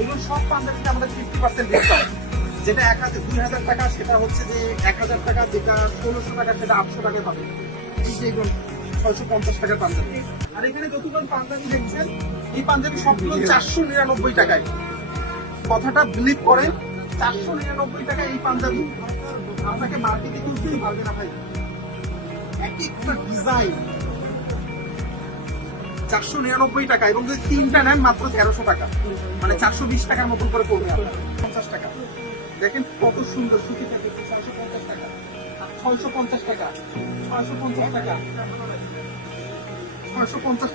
এগুলো সব পাঞ্জাবিতে আমাদের ফিফটি পার্সেন্ট ডিসকাউন্ট যেটা এক হাজার দুই হাজার টাকা সেটা হচ্ছে যে এক হাজার টাকা যেটা ষোলোশো টাকা সেটা আটশো টাকা পাবে। ছয়শো পঞ্চাশ টাকার পাঞ্জাবি। আর এখানে যতগুলো পাঞ্জাবি দেখছেন এই পাঞ্জাবি সবগুলো চারশো নিরানব্বই টাকায়। কথাটা বিলিভ করেন চারশো নিরানব্বই টাকা এই পাঞ্জাবি। আপনাকে মার্কেটে কিনতেই পারবে না ভাই। এক একটা ডিজাইন চারশো নিরানব্বই টাকা এবং যদি তিনটা নেন মাত্র তেরোশো টাকা। মানে চারশো বিশ টাকার মতন করে পড়বে পঞ্চাশ টাকা। দেখেন কত সুন্দর সুতি থাকে ছয়শো পঞ্চাশ টাকা, ছয়শো পঞ্চাশ টাকা, ছয়শো পঞ্চাশ টাকা। পঞ্চাশ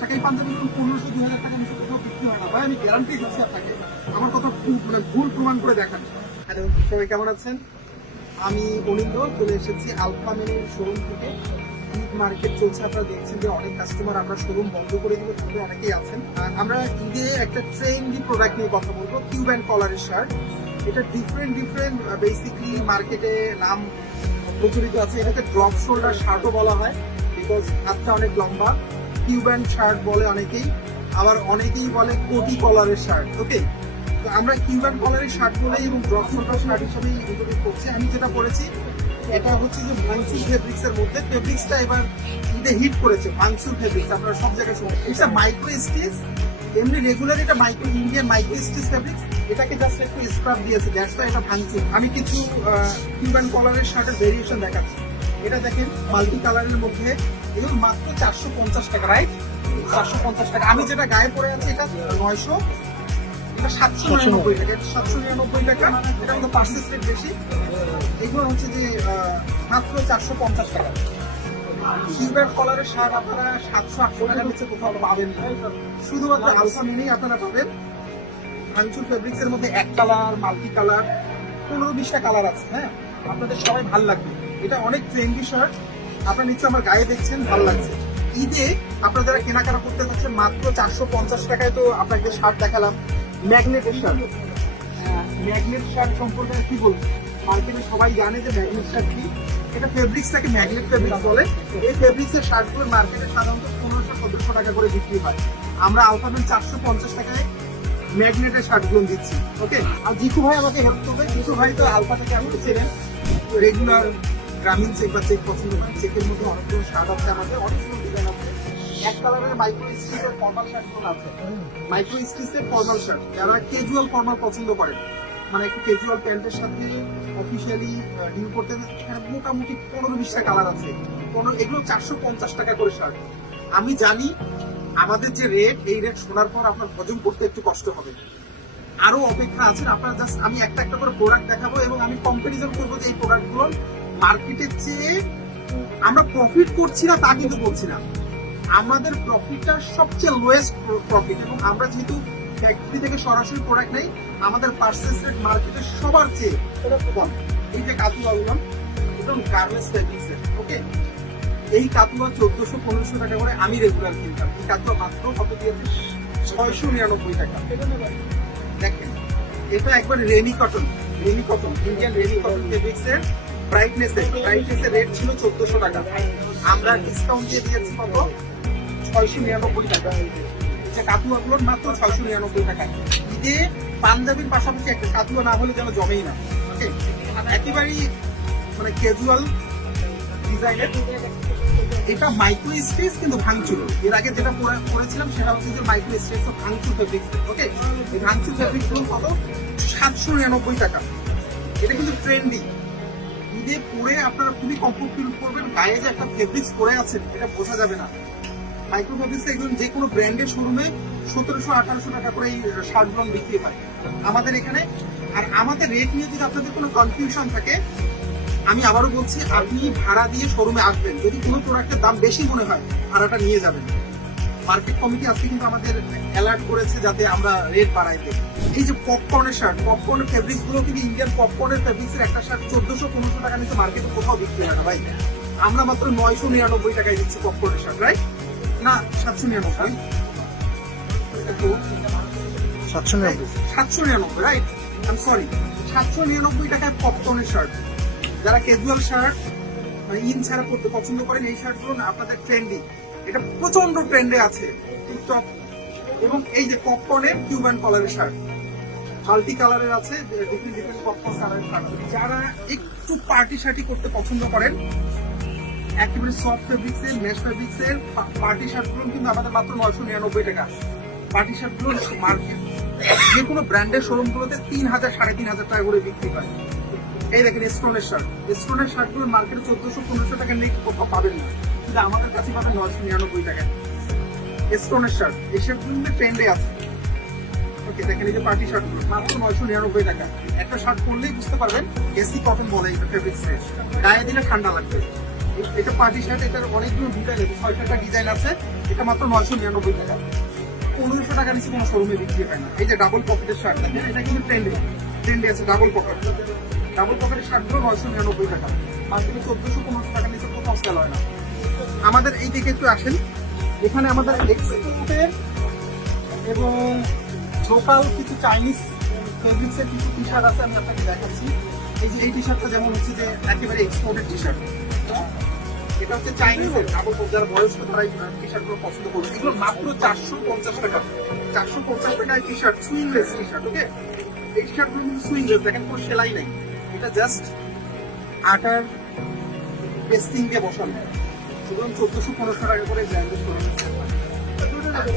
পনেরোশো হাজার টাকা হয় আমি গ্যারান্টি আপনাকে, আমার কথা মানে ভুল প্রমাণ করে দেখান। কেমন আছেন? আমি অনিন্দ চলে এসেছি আলফা মেনের শোরুম থেকে। মার্কেট চলছে, আপনারা দেখছেন যে অনেক কাস্টমার আমরা শোরুম বন্ধ করে দিব তবে অনেকেই আছেন। আমরা ঈদে একটা ট্রেন্ডি প্রোডাক্ট নিয়ে কথা বলব কিউব অ্যান্ড কলারের শার্ট এটা ডিফারেন্ট ডিফারেন্ট বেসিকলি মার্কেটে নাম প্রচলিত আছে। এটাকে ড্রপ শোল্ডার শার্টও বলা হয় বিকজ হাতটা অনেক লম্বা। কিউব অ্যান্ড শার্ট বলে অনেকেই, আবার অনেকেই বলে কোটি কলারের শার্ট ওকে তো আমরা কিউব অ্যান্ড কলারের শার্ট বলে এবং ড্রপ শোল্ডার শার্ট হিসেবে ইন্ট্রোডিউস করছি। আমি যেটা পরেছি এটা হচ্ছে যে ভাংসুর ফেব্রিক্স এর মধ্যে। ফেব্রিক্সটা এবার ঈদে হিট করেছে ভাংসুর ফেব্রিক্স আপনারা সব জায়গায় শুনুন। এটা মাইক্রো স্টিচ এমনি রেগুলার এটা micro Indian micro stitch fabrics এটাকে জাস্ট একটু স্ক্রাব দিয়েছে দ্যাটস এটা ভাংসুর আমি কিছু কিউবান কলারের শার্টের ভেরিয়েশন দেখাচ্ছি। এটা দেখেন মাল্টি কালারের মধ্যে, এগুলো মাত্র চারশো পঞ্চাশ টাকা রাইট চারশো পঞ্চাশ টাকা। আমি যেটা গায়ে পরে আছি, এটা নয়শো, এটা সাতশো নিরানব্বই টাকা, এটা সাতশো নিরানব্বই টাকা, এটা কিন্তু পার্সেস রেট বেশি। এগুলো হচ্ছে যে মাত্র চারশো পঞ্চাশ টাকা। কিউবের কলারের সার আপনারা সাতশো আটশো টাকার নিচে কোথাও পাবেন শুধুমাত্র আলসা মিনেই আপনারা পাবেন। ভাঙচুর ফেব্রিক্স এর মধ্যে এক কালার, মাল্টি কালার, পনেরো বিশটা কালার আছে হ্যাঁ? আপনাদের সবাই ভালো লাগবে। এটা অনেক ট্রেন্ডি শার্ট আপনার নিচে আমার গায়ে দেখছেন, ভালো লাগছে। ঈদে আপনারা যারা কেনাকাটা করতে যাচ্ছেন, মাত্র চারশো পঞ্চাশ টাকায় তো আপনাকে শার্ট দেখালাম। ম্যাগনেটের শার্ট ম্যাগনেট শার্ট সম্পর্কে কি বলব? মার্কেটে সবাই জানে যে ম্যাগনেট শার্ট কি? এটা ফেব্রিক্সটাকে ম্যাগনেট ফেব্রিক্স বলে। এই ফেব্রিক্স এর শার্টগুলো মার্কেটে সাধারণত পনেরোশো, সতেরোশো টাকা করে বিক্রি হয়। আমরা আলফাবেন চারশো পঞ্চাশ টাকায় ম্যাগনেটের শার্টগুলো দিচ্ছি ওকে আর জিতু ভাই আমাকে হেল্প করবে। জিতু ভাই তো আলফা থেকে আপনি ছিলেন রেগুলার গ্রামীণ চেক বা চেক পছন্দ করেন। চেকের মধ্যে অনেকগুলো শার্ট আছে আমাদের অনেকগুলো ডিজাইন আছে। এক কালারের মাইক্রো স্টিচের ফর্মাল শার্টগুলো আছে। মাইক্রো স্টিচের ফর্মাল শার্ট যারা ক্যাজুয়াল ফর্মাল পছন্দ করেন। মানে একটু ক্যাজুয়াল প্যান্টের সাথে অফিসিয়ালি ডিল করতে মোটামুটি পনেরো বিশটা কালার আছে। পনেরো, এগুলো চারশো পঞ্চাশ টাকা করে শার্ট আমি জানি আমাদের যে রেট এই রেট শোনার পর আপনার হজম করতে একটু কষ্ট হবে। আরও অপেক্ষা আছে আপনার জাস্ট আমি একটা একটা করে প্রোডাক্ট দেখাবো এবং আমি কম্পারিজন করব যে এই প্রোডাক্টগুলো মার্কেটের চেয়ে আমরা প্রফিট করছি না, তা কিন্তু বলছি না। আমাদের প্রফিটটা সবচেয়ে লোয়েস্ট প্রফিট এবং আমরা যেহেতু ফ্যাক্টরি থেকে সরাসরি প্রোডাক্ট নেই, আমাদের পার্সেস রেট মার্কেটে সবার চেয়ে কম। এই যে কাতুয়া গুলো একদম গার্মেন্টস ফেব্রিক্সের ওকে এই কাতুয়া চোদ্দশো পনেরোশো টাকা করে আমি রেগুলার কিনতাম। এই কাতুয়া মাত্র কত দিয়েছে? ছয়শো নিরানব্বই টাকা। দেখেন, এটা একবার rainy cotton rainy cotton Indian rainy cotton fabrics এর ব্রাইটনেস এর ব্রাইটনেস এর রেট ছিল চোদ্দশো টাকা। আমরা ডিসকাউন্ট দিয়ে দিয়েছি কত? ছয়শো নিরানব্বই টাকা। যে কাতুয়াগুলোর মাত্র ছয়শো নিরানব্বই টাকা ঈদে পাঞ্জাবির পাশাপাশি একটা কাতুয়া না হলে যেন জমেই না। ওকে? একেবারেই মানে ক্যাজুয়াল ডিজাইনের এটা মাইক্রো স্পেস কিন্তু ভাঙচুর। এর আগে যেটা পরেছিলাম সেটা হচ্ছে যে মাইক্রো স্পেস ও ভাঙচুর ফেব্রিক্স ওকে? এই ভাঙচুর ফেব্রিক্সগুলো কত? সাতশো নিরানব্বই টাকা। এটা কিন্তু ট্রেন্ডি ঈদে পরে আপনারা খুবই কমফোর্ট ফিল করবেন, গায়ে যে একটা ফেব্রিক্স পরে আছেন, এটা বোঝা যাবে না। মাইক্রো একজন যে কোনো ব্র্যান্ডের শোরুমে সতেরোশো, আঠারোশো টাকা করে এই শার্টগুলো বিক্রি হয় আমাদের এখানে, আর আমাদের রেট নিয়ে যদি আপনাদের কোনো কনফিউশন থাকে, আমি আবারও বলছি, আপনি ভাড়া দিয়ে শোরুমে আসবেন। যদি কোনো প্রোডাক্টের দাম বেশি মনে হয়, ভাড়াটা নিয়ে যাবেন। মার্কেট কমিটি আজকে কিন্তু আমাদের অ্যালার্ট করেছে যাতে আমরা রেট বাড়াই দিই। এই যে পপকর্নের শার্ট পপকর্নের ফেব্রিক্সগুলো কিন্তু ইন্ডিয়ান পপকর্নের ফেব্রিক্স এর একটা শার্ট চোদ্দশো, পনেরোশো টাকা নিচে মার্কেটে কোথাও বিক্রি হয় না, ভাই। আমরা মাত্র নয়শো নিরানব্বই টাকায় দিচ্ছি পপকর্নের শার্ট রাইট না সাতশো নিরানব্বই। সাতশো নিরানব্বই। সাতশো নিরানব্বই রাইট আই সরি সাতশো নিরানব্বই টাকায় পপকর্নের শার্ট যারা ক্যাজুয়াল শার্ট মানে ইন ছাড়া পরতে পছন্দ করেন এই শার্টগুলো না আপনাদের ট্রেন্ডি এটা প্রচণ্ড ট্রেন্ডে আছে টিকটক এবং এই যে পপকর্নের কিউবান কলারের শার্ট মাল্টি কালারের আছে ডিফারেন্ট ডিফারেন্ট পপকর্ন কালারের থাকবে যারা একটু পার্টি শার্টি করতে পছন্দ করেন একেবারে সফট মেশ পার্টি কিন্তু আমাদের মাত্র নয়শো নিরানব্বই টাকা। পার্টি মার্কেট যে কোনো ব্র্যান্ডের তিন হাজার, সাড়ে তিন হাজার টাকা করে বিক্রি হয়। এই দেখেন স্টোনের শার্ট স্টোনের মার্কেটে চোদ্দশো, পনেরোশো টাকা কোথাও পাবেন না। কিন্তু আমাদের কাছে পাবেন নয়শো নিরানব্বই টাকা। স্টোনের শার্ট এই ট্রেন্ডে আছে। ওকে দেখেন এই যে পার্টি শার্টগুলো, মাত্র নয়শো নিরানব্বই টাকা। একটা শার্ট পরলেই বুঝতে পারবেন এসি কটন বলে এটা ফেব্রিক্স গায়ে দিলে ঠান্ডা লাগবে। এটা পার্টি শার্ট, এটার অনেকগুলো ডিজাইন আছে ছয় সাতটা ডিজাইন আছে, এটা মাত্র নয়শো নিরানব্বই টাকা। পনেরোশো টাকা নিচে কোনো শোরুমে বিক্রি হয় না। এই যে ডাবল পকেটের শার্ট দেখেন, এটা কিন্তু ট্রেন্ডে ট্রেন্ডে আছে ডাবল পকেট ডাবল পকেটের শার্টগুলো নয়শো নিরানব্বই টাকা। মার্কেটে চোদ্দশো, পনেরোশো টাকা নিচে কোথাও সেল হয় না। আমাদের এই দিকে একটু আসেন। এখানে আমাদের এক্সিকিউটিভের এবং লোকাল কিছু চাইনিজ ফেব্রিক্সের কিছু টি শার্ট আছে, আমি আপনাকে দেখাচ্ছি। এই যে এই টি শার্টটা যেমন হচ্ছে যে একেবারে এক্সপোর্টেড টি শার্ট এটা হচ্ছে চাইনিজের আবার যারা বয়স্ক তারা এই টি শার্টগুলো পছন্দ করবে। এগুলো মাত্র চারশো পঞ্চাশ টাকা। চারশো পঞ্চাশ টাকায় টি শার্ট সুইংলেস টি শার্ট ওকে এই টি শার্টগুলো কিন্তু সুইংলেস দেখেন কোনো সেলাই নাই। এটা জাস্ট আটার পেস্টিং দিয়ে বসানো। সুতরাং চোদ্দশো পনেরোশো টাকা করে ব্র্যান্ডের শোরুমে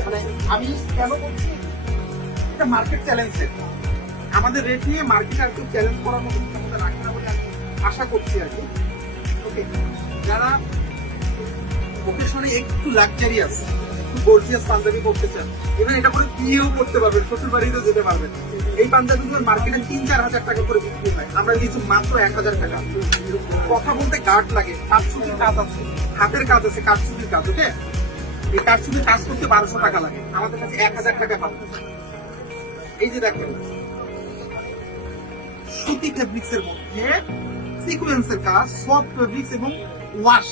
মানে আমি কেন বলছি? এটা মার্কেট চ্যালেঞ্জের আমাদের রেট নিয়ে মার্কেট আর কেউ চ্যালেঞ্জ করার মতো রাখে না বলে আমি আশা করছি আর কি। যারা ওকেশনে একটু লাক্সারিয়াস একটু গর্জিয়াস পাঞ্জাবি করতে চান এবং এটা করে বিয়েও করতে পারবেন শ্বশুর বাড়িতেও যেতে পারবেন। এই পাঞ্জাবিগুলোর মার্কেটে তিন চার হাজার টাকা করে বিক্রি হয়। আমরা দিয়েছি মাত্র এক হাজার টাকা। কথা বলতে গার্ড লাগে কাঠছুটির কাজ আছে। হাতের কাজ আছে কাঠছুটির কাজ ওকে এই কাঠছুটির কাজ করতে বারোশো টাকা লাগে। আমাদের কাছে এক হাজার টাকা পাবেন এই যে দেখেন, সুতি ফেব্রিক্স এর মধ্যে সিকোয়েন্সের কাজ সফট ফেব্রিক্স এবং ওয়াশ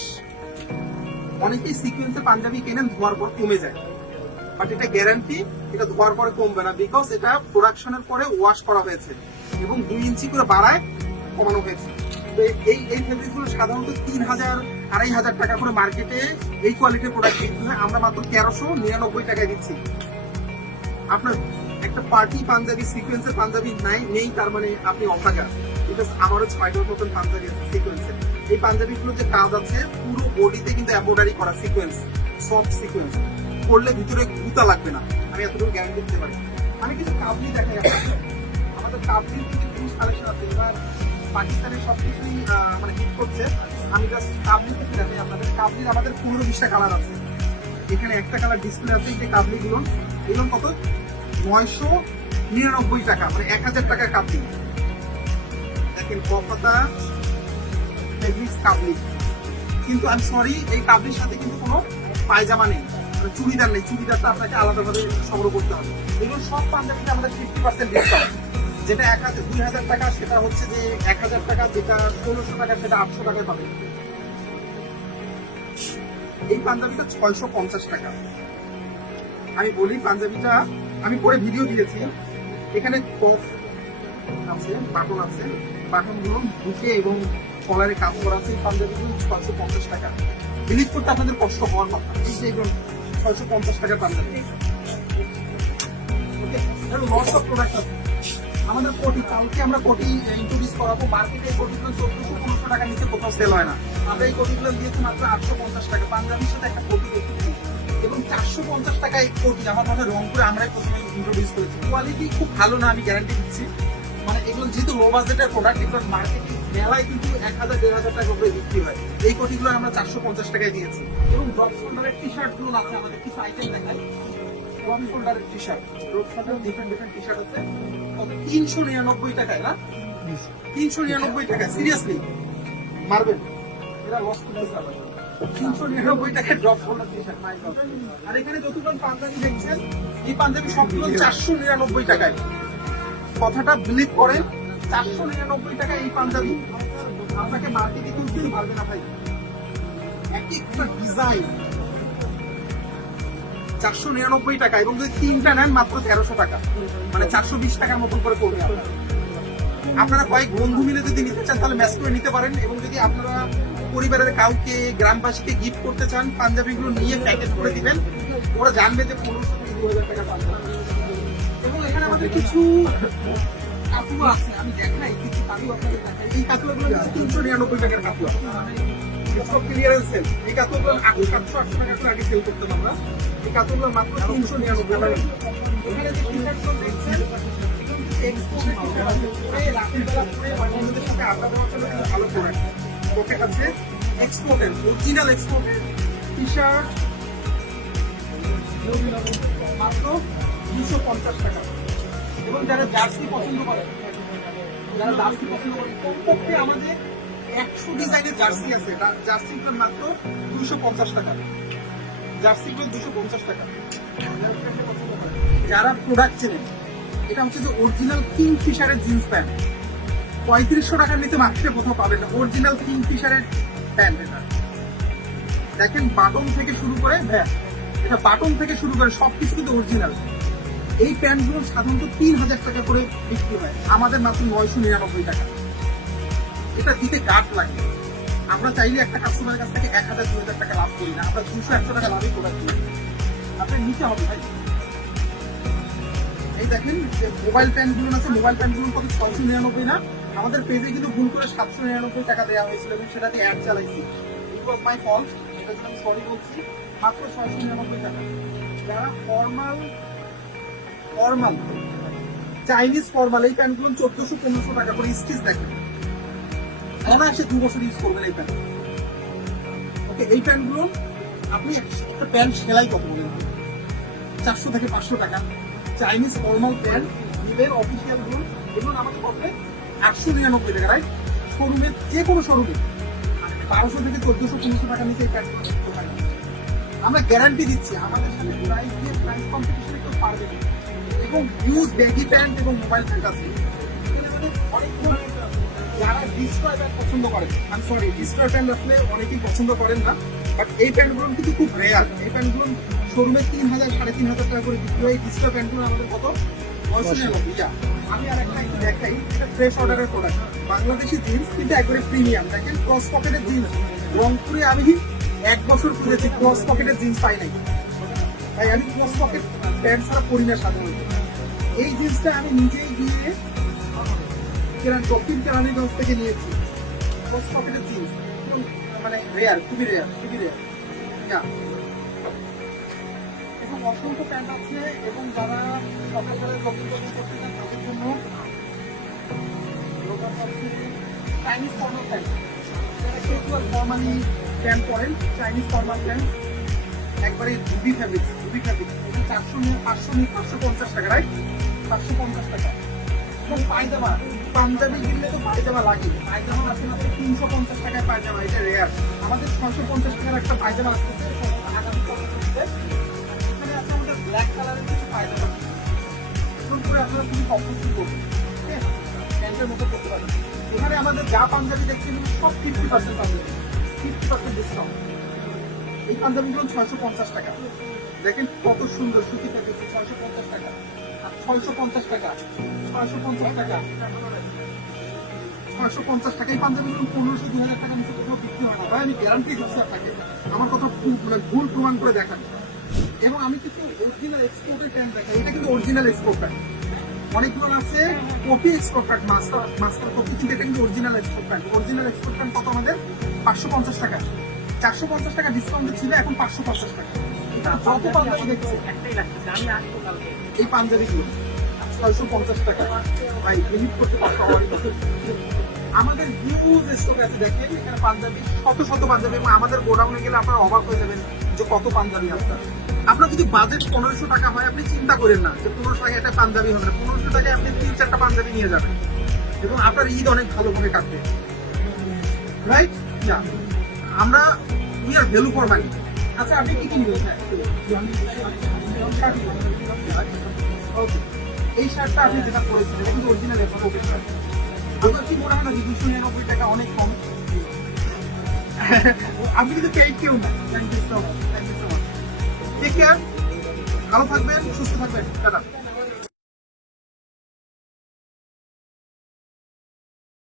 অনেকেই সিকোয়েন্সের পাঞ্জাবি কেনেন, ধোয়ার পর কমে যায়। বাট এটা গ্যারান্টি এটা ধোয়ার পরে কমবে না বিকজ এটা প্রোডাকশনের পরে ওয়াশ করা হয়েছে এবং দুই ইঞ্চি করে বাড়ায় কমানো হয়েছে। তো এই এই ফেব্রিকগুলো সাধারণত তিন হাজার, আড়াই হাজার টাকা করে মার্কেটে এই কোয়ালিটির প্রোডাক্ট বিক্রি হয়। আমরা মাত্র তেরোশো নিরানব্বই টাকায় দিচ্ছি। আপনার একটা পার্টি পাঞ্জাবি সিকোয়েন্সের পাঞ্জাবি নাই, নেই, তার মানে আপনি অভাগা। বিকজ আমারও ছয়টার মতন পাঞ্জাবি আছে সিকোয়েন্সের এই পাঞ্জাবিগুলো যে কাজ আছে পুরো বডিতে কিন্তু এম্ব্রয়ডারি করা সিকোয়েন্স সফট সিকোয়েন্স করলে ভিতরে গুতা লাগবে না আমি এতটুকু গ্যারান্টি দিতে পারি। আমি কিছু কাবলি দেখাই। আমাদের কাবলির কিছু জিনিস কালেকশন আছে এবার পাকিস্তানের সবকিছুই আহ, মানে হিট করছে। আমি জাস্ট কাবলি থেকে দেখাই আপনাদের। কাবলির আমাদের পনেরো বিশটা কালার আছে। এখানে একটা কালার ডিসপ্লে আছে এই যে কাবলি গুলো এগুলো কত? নয়শো নিরানব্বই টাকা মানে এক হাজার টাকার কাবলি। দেখেন কপাতা ফেব্রিক্স কাবলি কিন্তু আমি সরি এই কাবলির সাথে কিন্তু কোনো পায়জামা নেই। মানে চুড়িদার নেই। চুড়িদারটা আপনাকে আলাদাভাবে সংগ্রহ করতে হবে। এগুলো সব পাঞ্জাবিতে আমাদের ফিফটি পার্সেন্ট ডিসকাউন্ট যেটা এক হাজার দুই হাজার টাকা, সেটা হচ্ছে যে এক হাজার টাকা, যেটা ষোলোশো টাকা, সেটা আটশো টাকায় পাবে এই পাঞ্জাবিটা ছয়শো পঞ্চাশ টাকা। আমি বলি পাঞ্জাবিটা, আমি পরে ভিডিও দিয়েছি। এখানে কফ আছে, বাটন আছে। বাটনগুলো ঢুকে এবং কলারে কাজ করা আছে এই পাঞ্জাবি গুলো ছয়শো পঞ্চাশ টাকা। বিলিভ করতে আপনাদের কষ্ট হওয়ার কথা। এই যে এগুলো ছয়শো পঞ্চাশ টাকার পাঞ্জাবি ওকে লস অফ প্রোডাক্ট আছে। আমাদের কোটি কালকে আমরা কোটি ইন্ট্রোডিউস করাবো। মার্কেটে এই কোটিগুলো চোদ্দশো পনেরোশো টাকা নিচে কোথাও সেল হয় না। আমরা এই কোটিগুলো দিয়েছি মাত্র আটশো পঞ্চাশ টাকা। পাঞ্জাবির সাথে একটা কোটি এবং চারশো পঞ্চাশ টাকা এই কোটি আমার মনে হয় রংপুরে আমরাই প্রথমে ইন্ট্রোডিউস করেছি। কোয়ালিটি খুব ভালো না, আমি গ্যারান্টি দিচ্ছি। মানে এগুলো যেহেতু লো বাজেটের প্রোডাক্ট এগুলো মার্কেটিং মেলায় কিন্তু এক হাজার, দেড় হাজার টাকা করে বিক্রি হয়। এই কোটিগুলো আমরা চারশো পঞ্চাশ টাকায় দিয়েছি। এবং ড্রপ শোল্ডারের টি শার্টগুলো আছে আমাদের কিছু আইটেম দেখায় drop শোল্ডারের T shirt drop shoulder different different T shirt আছে তিনশো নিরানব্বই টাকায় না? তিনশো নিরানব্বই টাকা সিরিয়াসলি মারবেন? এরা লস করতেছে আবার তিনশো নিরানব্বই টাকায় ড্রপ শোল্ডার টি শার্ট আর এখানে যতগুলো পাঞ্জাবি দেখছেন, এই পাঞ্জাবি সবগুলো চারশো নিরানব্বই টাকায়। কথাটা বিলিভ করেন চারশো নিরানব্বই টাকা এই পাঞ্জাবি। আপনাকে মার্কেটে তুলতেই পারবে না ভাই। ডিজাইন চারশো নিরানব্বই টাকা এবং যদি তিনটা নেন মাত্র তেরোশো টাকা। মানে চারশো বিশ টাকার মতন করে পড়বে আপনারা। কয়েক বন্ধু মিলে যদি নিতে চান, তাহলে ম্যাচ করে নিতে পারেন এবং যদি আপনারা পরিবারের কাউকে, গ্রামবাসীকে গিফট করতে চান, পাঞ্জাবিগুলো নিয়ে প্যাকেট করে দিবেন, ওরা জানবে যে পনেরোশো থেকে দু হাজার টাকা পাঞ্জাবি। আমাদের কিছু কাতুয়া আছে, আমি দেখাই, কিছু আপনাদের দেখাই। এই কাতুয়াগুলো তিনশো নিরানব্বই টাকার কাতুয়া সব এই কাতুয়াগুলো আটশো সাতশো আটশো টাকা আগে সেল করতাম আমরা। এই কাতুয়াগুলো মাত্র তিনশো নিরানব্বই টাকা এখানে ভালো প্রোডাক্ট ওকে আছে এক্সপোর্টের অরিজিনাল এক্সপোর্টের টি-শার্ট মাত্র দুশো পঞ্চাশ টাকা। এবং যারা জার্সি পছন্দ করে, যারা জার্সি পছন্দ করে কমপক্ষে আমাদের একশো ডিজাইনের জার্সি আছে। জার্সিগুলো মাত্র দুশো পঞ্চাশ টাকা। জার্সিগুলো দুশো পঞ্চাশ টাকা। যারা প্রোডাক্ট চেনেন, এটা হচ্ছে যে অরিজিনাল কিং ফিশারের জিন্স প্যান্ট পঁয়ত্রিশশো টাকার নিচে মার্কেটে কোথাও পাবেন না। অরিজিনাল কিং ফিশারের প্যান্ট এটা। দেখেন বাটন থেকে শুরু করে হ্যাঁ এটা বাটন থেকে শুরু করে সবকিছু কিন্তু অরিজিনাল এই প্যান্টগুলো সাধারণত তিন হাজার টাকা করে বিক্রি হয়। আমাদের মাত্র নয়শো নিরানব্বই টাকা। এটা দিতে গাট লাগে। আমরা চাইলে একটা কাস্টমারের কাছ থেকে এক হাজার দু হাজার টাকা লাভ করি না। আমরা দুশো, একশো টাকা লাভই প্রোডাক্ট দিই আপনার নিতে হবে ভাই। এই দেখেন যে মোবাইল প্যান্টগুলো আছে মোবাইল প্যান্টগুলো কত ছয়শো নিরানব্বই না? আমাদের পেজে কিন্তু ভুল করে সাতশো নিরানব্বই টাকা দেওয়া হয়েছিল এবং সেটা দিয়ে অ্যাড চালাইছি। মাই ফল্ট সেটার জন্য আমি সরি বলছি। মাত্র ছয়শো নিরানব্বই টাকা। যারা ফর্মাল ফর্মাল চাইনিজ ফর্মাল এই প্যান্টগুলো চোদ্দশো, পনেরোশো টাকা করে স্টিচ দেখেন। অনায়াসে দু বছর ইউজ করবেন এই প্যান্ট ওকে এই প্যান্টগুলো আপনি একটা প্যান্ট সেলাই কত বলেন চারশো থেকে পাঁচশো টাকা। চাইনিজ ফর্মাল প্যান্ট নিবেন অফিসিয়ালগুলো এগুলো আমাকে পড়বে আটশো নিরানব্বই টাকা রাইট শোরুমে যে কোনো শোরুমে বারোশো থেকে চোদ্দশো, পনেরোশো টাকা নিচে এই প্যান্টগুলো আমরা গ্যারান্টি দিচ্ছি, আমাদের সাথে প্রাইস দিয়ে প্রাইস কম্পিটিশনে কেউ পারবে না। এবং ইউজ ব্যাগি প্যান্ট এবং মোবাইল প্যান্ট আছে। অনেক ধরনের যারা ডিস্ট্রয় প্যান্ট পছন্দ করেন আমি সরি ডিস্ট্রয় প্যান্ট আসলে অনেকেই পছন্দ করেন না বাট এই প্যান্টগুলো কিন্তু খুব রেয়ার এই প্যান্টগুলো শোরুমে তিন হাজার সাড়ে তিন হাজার টাকা করে বিক্রি হয়। ডিস্ট্রয় প্যান্টগুলো আমাদের কত? আমি আর একটা দেখাই এটা ফ্রেশ অর্ডারের প্রোডাক্ট বাংলাদেশি জিন্স কিন্তু একবারে প্রিমিয়াম দেখেন ক্রস পকেটের জিন্স রংপুরে আমি এক বছর খুঁজেছি ক্রস পকেটের জিন্স পাই নাই। তাই আমি ক্রস পকেট প্যান্ট ছাড়া পরি না সাধারণত। এই জিন্সটা আমি নিজেই গিয়ে কেরান দক্ষিণ কেরানীগঞ্জ থেকে নিয়েছি। ক্রস পকেটের জিন্স মানে রেয়ার খুবই রেয়ার খুবই রেয়ার না। এবং অসংখ্য প্যান্ট আছে এবং যারা সকালবেলা জগিং জগিং করতে চান তাদের জন্য চাইনিজ ফর্মাল প্যান্ট যারা ক্যাজুয়াল ফর্মালি প্যান্ট পরেন চাইনিজ ফর্মাল প্যান্ট একবারে রুবি ফ্যাব্রিক রুবি ফ্যাব্রিক এটা চারশো নিয়ে পাঁচশো নিয়ে পাঁচশো পঞ্চাশ টাকা পাঁচশো পঞ্চাশ টাকা। এবং পায়জামা, পাঞ্জাবি কিনলে তো পায়জামা লাগে। পায়জামা আছে তিনশো পঞ্চাশ টাকায় পায়জামা, এটা রেয়ার আমাদের ছশো পঞ্চাশ টাকার একটা পায়জামা আসতেছে এখানে আছে আমাদের ব্ল্যাক কালারের কিছু করে আপনারা খুবই কমফোর্টেবল করবেন। ঠিক আছে? প্যান্টের মতো করতে পারেন। এখানে আমাদের যা পাঞ্জাবি দেখছেন সব fifty percent panjabi. Fifty percent discount এই পাঞ্জাবিগুলো ছয়শো পঞ্চাশ টাকা। দেখেন কত সুন্দর সুতি প্যাকেজ, ছয়শো পঞ্চাশ টাকা। ছয়শো পঞ্চাশ টাকা, ছয়শো পঞ্চাশ টাকা। ছয়শো পঞ্চাশ টাকা এই পাঞ্জাবিগুলো পনেরোশো দুই হাজার টাকা নিচে কোথাও বিক্রি হয় না। ভাই, আমি গ্যারান্টি দিচ্ছি আপনাকে, আমার কথা মানে ভুল প্রমাণ করে দেখান। এবং আমি কিন্তু অরিজিনাল এক্সপোর্টের প্যান্ট দেখাই, এটা কিন্তু অরিজিনাল এক্সপোর্ট প্যান্ট অনেকগুলো আছে copy export pant master master copy কিন্তু এটা কিন্তু original export pant original export pant কত আমাদের? পাঁচশো পঞ্চাশ টাকা। চারশো পঞ্চাশ টাকা ডিসকাউন্ট ছিল, এখন পাঁচশো পঞ্চাশ টাকা। এই পাঞ্জাবিগুলো, ছয়শো পঞ্চাশ টাকা। ভাই করতে আমাদের হিউজ স্টক আছে, দেখেন, এখানে পাঞ্জাবি, শত শত পাঞ্জাবি আমাদের গোডাউনে গেলে আপনারা অবাক হয়ে যাবেন যে কত পাঞ্জাবি আপনার। আপনার যদি বাজেট পনেরোশো টাকা হয়, আপনি চিন্তা করেন না যে পনেরোশো টাকা একটা পাঞ্জাবি হবে না। পনেরোশো টাকায় আপনি তিন, চারটা পাঞ্জাবি নিয়ে যাবেন। এবং আপনার ঈদ অনেক ভালোভাবে কাটবে। রাইট আমরা we are value for money আচ্ছা আপনি কি কিনবেন এই শার্টটা আপনি যেটা পরেছেন কিন্তু অরিজিনাল এক্সপোর্টের শার্ট। আপনার কি মনে হয় না যে দুশো নিরানব্বই টাকা অনেক কম? আপনি কিন্তু পেইড কেউ না। Thank you so much thank you so much take ভালো থাকবেন, সুস্থ থাকবেন। টাটা।